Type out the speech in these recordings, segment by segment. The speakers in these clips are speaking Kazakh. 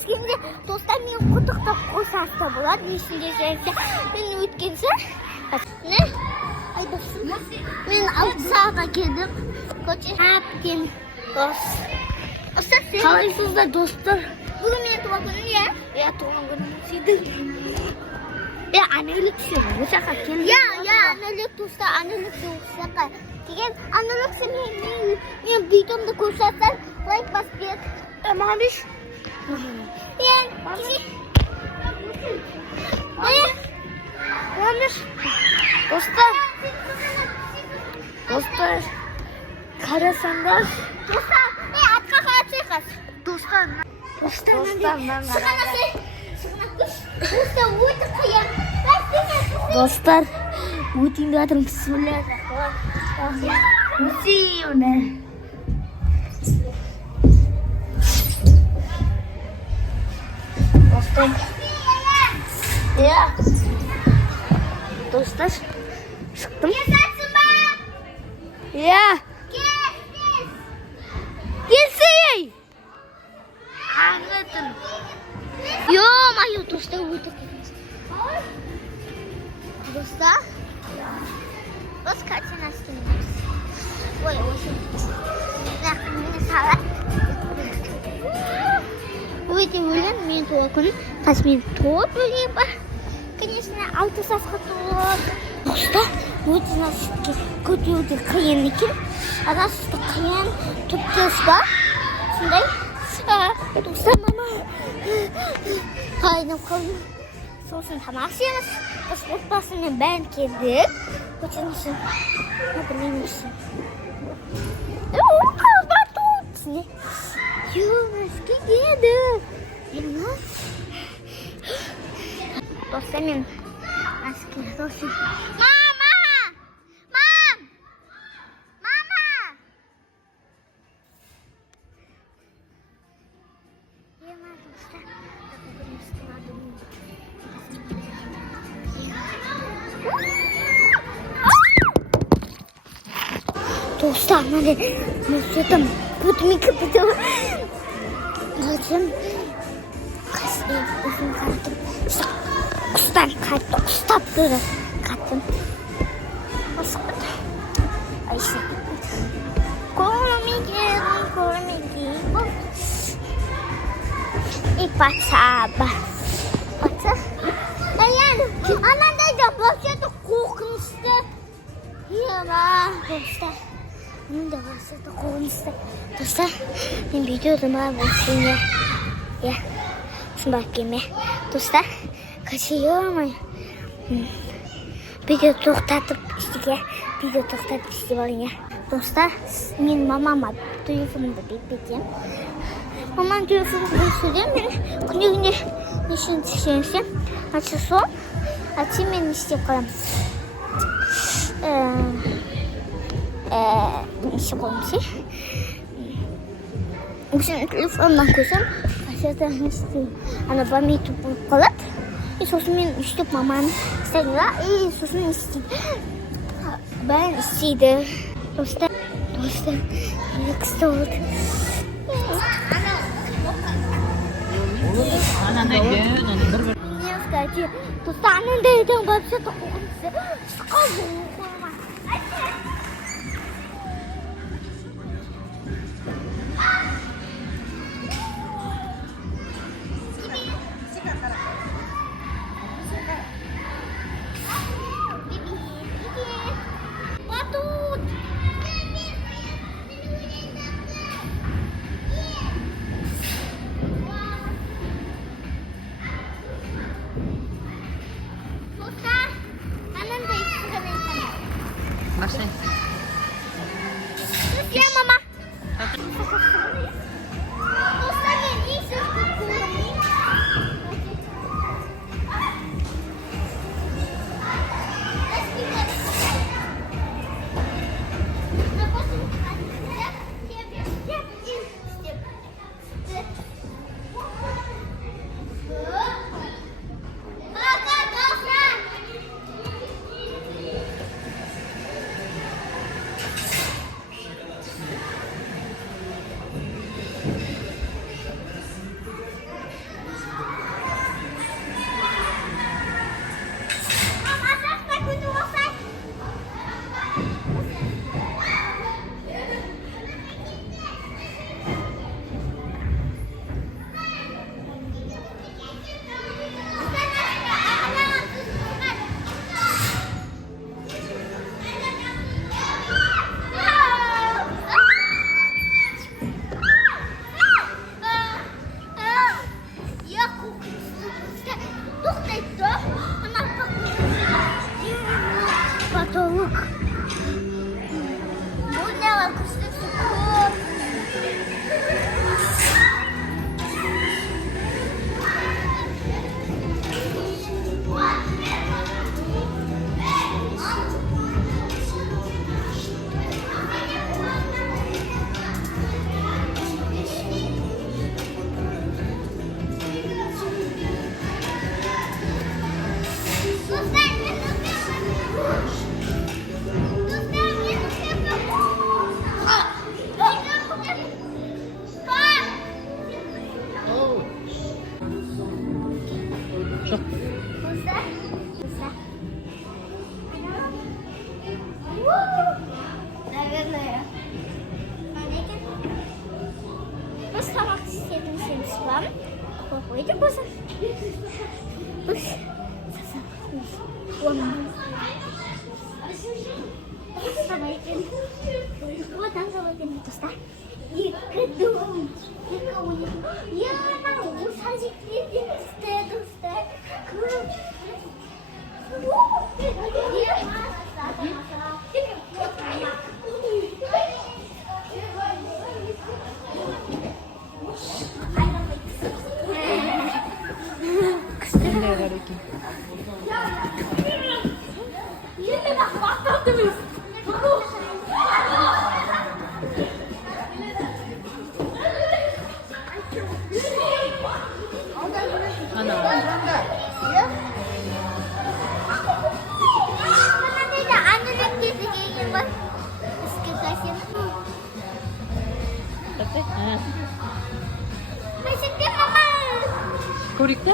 өскенде достар мені құттықтап қойсаңыз да болады. Несінде жүрсе мен өткенсе не айдасың. Мен 6 сағатқа келдім. Көше әпкен дос. Қалайсыздар достар? Бүгін менің туған күнім, иә? Иә, туған күнім сөйді. Анелік сен осы жаққа келдің? Иә, анелік туыста, анелік те осы жаққа келген. Анелік сен мен видеомды көрсетсең, лайк басып бер. Маған беш? Иә, маған беш. Достар, қарасаңдар. Достар, атқа қарасай қас. Достар, достар, өтейін жатырмын, бісміллә. Өтейін. Достар, шықтым. Келсей! Ағытын. Ё-моё, достар, өтіп. Достар, осы картина істемейміз. Ой, осы. Мені сағат. Өте өлген, мен туған күнім. Қазір мен туып өлген ба? Конечно, 6 сағатқа туып. Достар, өте насыпке көтеуде қиын екен. Арасында қиын түптес бар. Сондай. Достар, мама. Қайынып қалдым. Сосын тамақ ішеміз. Біз отбасымен бәрін келдік. Көтенішін. Білмеймісің. Қалба туып. Юнаске келді. Юнас. Достар, мен әскер сосын. Мама! Мам! Мама! Ема, достар. Dostlar, hadi Nusret'im putmi kapıda. Kaçın. Kaçın. Uzun kaçtım. Ustan kaçtım. Stop dur. Kaçtım. Basın. Ayşe. Komiki. İpaçaba. Paça. Yani ananda da başladı korkunçtu. Ya dostlar. Bunun da başladı korkunçtu. Dostlar, ben biliyordum abi seni. Ya. Şimdi bakayım ya. Dostlar, kaçıyor ama. Video to'xtatib ishga, video to'xtatib ishga oling ya. Dostlar, men mamama telefonimni berib ketdim. Mamam telefonini ko'rsatdi. Men kuniga nishon ishlayapman. Açsa, açayım men ishlab qolaman. İşe qo'yamiz. O'sha telefondan ko'rsam, qashqadan ishlaydi. Ana bam YouTube qoladi. So'sini men ishlab mamani istadilar. So'sini istaydi. Ben istaydi. Dostlar, next out. Скажи, то станем дейтом вообще такого. Скажу, Біз тамақ істейтініміз бар. Қойды болсын. Біз одан залатын достар. Екі дом. Садикте достар. Көрікті?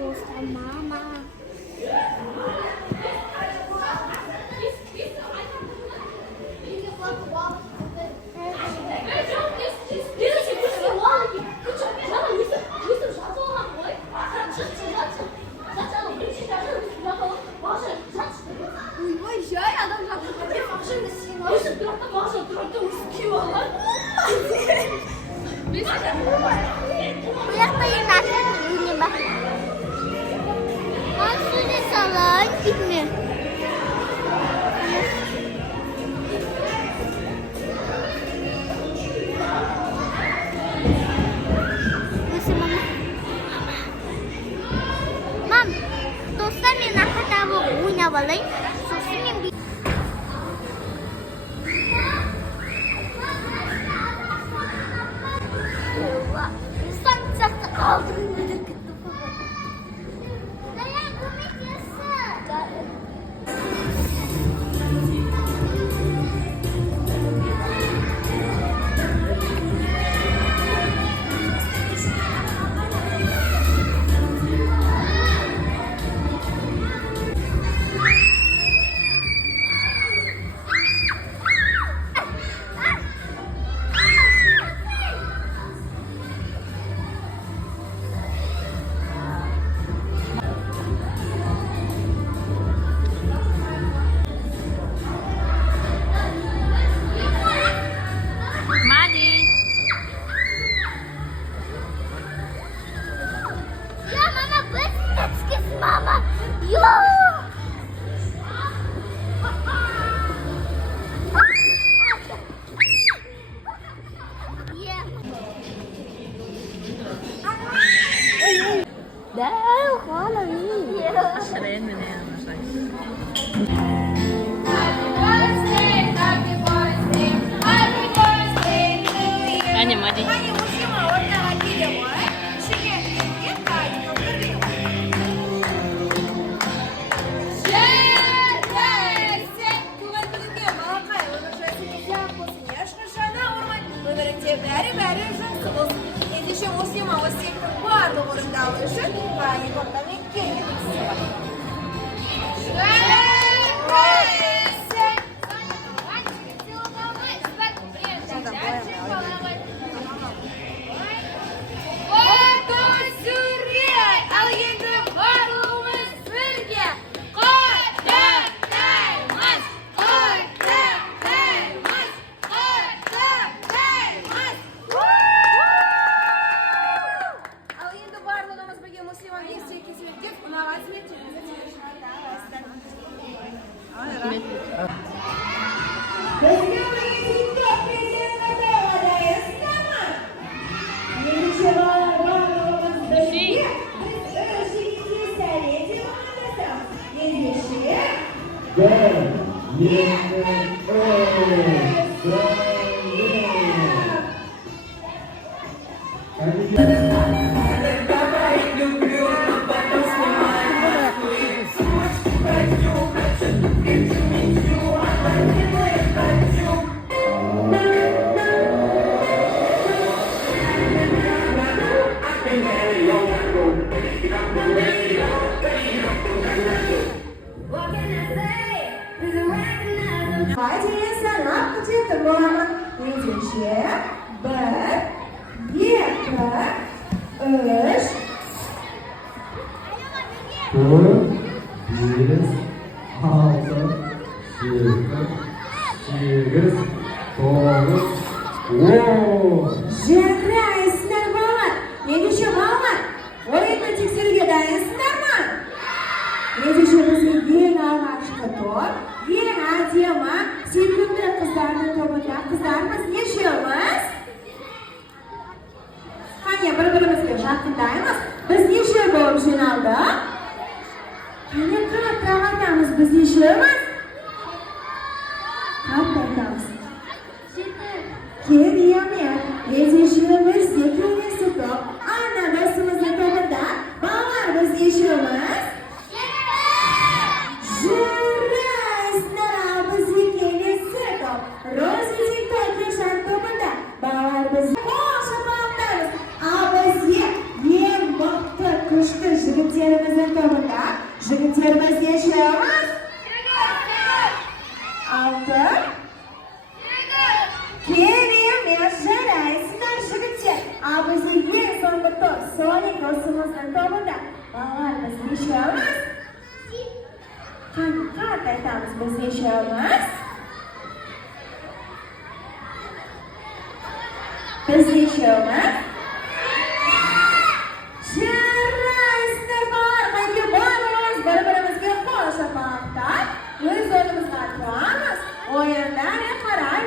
Toaster Mama. Bu yakta yemek ini bak. Maksudnya salah gitmiyor. Nasıl mama? Mam, dostlar men naqadar o'ynab olay. So'ng men insan aldım dedik. Dayan komik yasa. Mama, yo! Yeah. Dah, kalau ini. Keren bener, Аня, Мади. Бәрі жақсы болсын. Ендеше осыма осектің барлық орындауы үшін департамент келген. nechamiz? Haqiqat aytamiz, biz nechamiz? Biz nechamiz? Jarraysizlar bor, qayerga boramiz? Bir-birimizga qo'shib-qo'shib, o'z-o'zimizga turamiz. O'yinlarga qarang,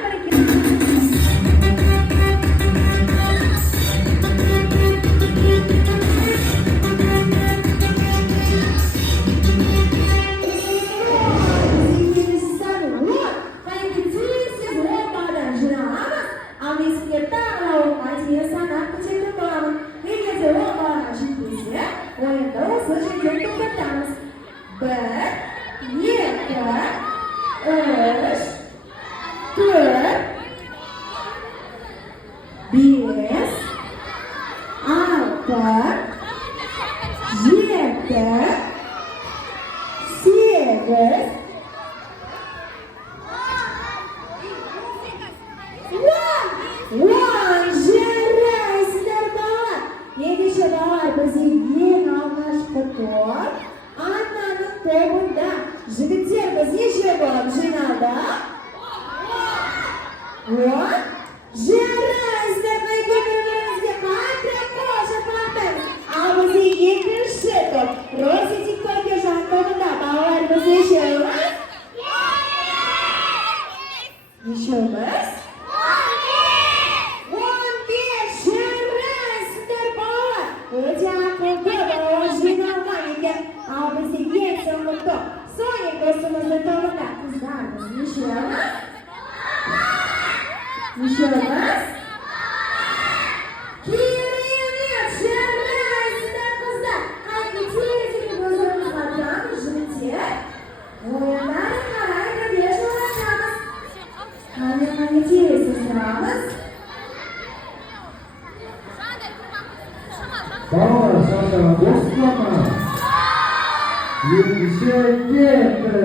жігіттер, біз неше болып жиналды? Жарайсыздар, қайда бір-бірімізге қайта қосып атамыз. Ал біз екінші топ. Рози тик-токер тобында балалар біз нешеуміз? Нешеуміз? 15. Жарайсыздар балалар. Өте ақылды балалар жиналған екен. Ал біз ең соңғы топ. Соник достымыздың тобында қыздар біз нешеуміз? Нешеуміз? Керемет, жарайсыздар қыздар. Қайда тез-тез өздеріңізге тұрамыз, жігіттер. Ойындары қарайда беш ойнатамыз. Қане тез тұрамыз. Балалар, шашаға босқылама. Екінші кетті.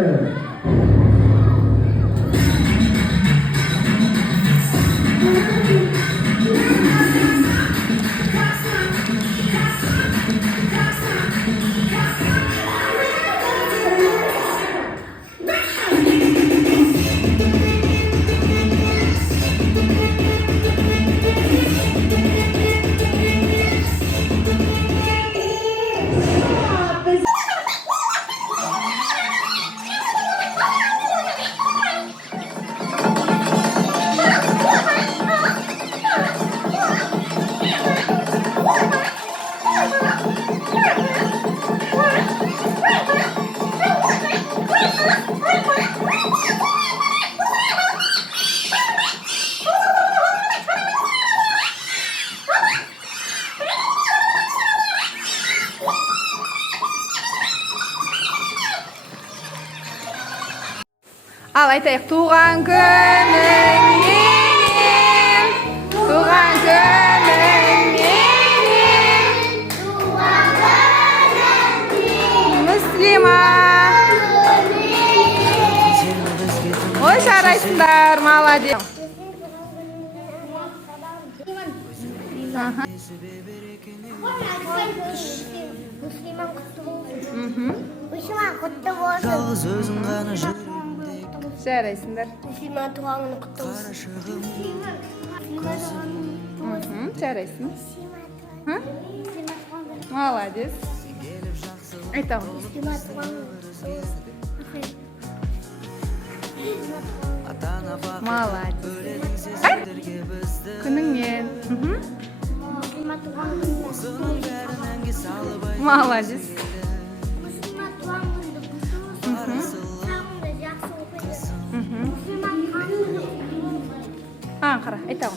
Ал айтайық, туған күнің менен, туған күнің менен, Мүслима. Ой, жарайсыңдар, молодец. Müslüman kutlu olsun. Müslüman kutlu olsun. Жарайсыңдар. Müslüman tuğanını kutlu olsun. Жарайсың. Молодец. Айтам. Müslüman tuğanını kutlu olsun. Молодец. Күніңмен. Müslüman tuğanını kutlu olsun. Молодец. Müslüman tuğanını kutlu olsun. Sağımda жақсы оқиды. Müslüman tuğanını kutlu olsun. Қара, айтам.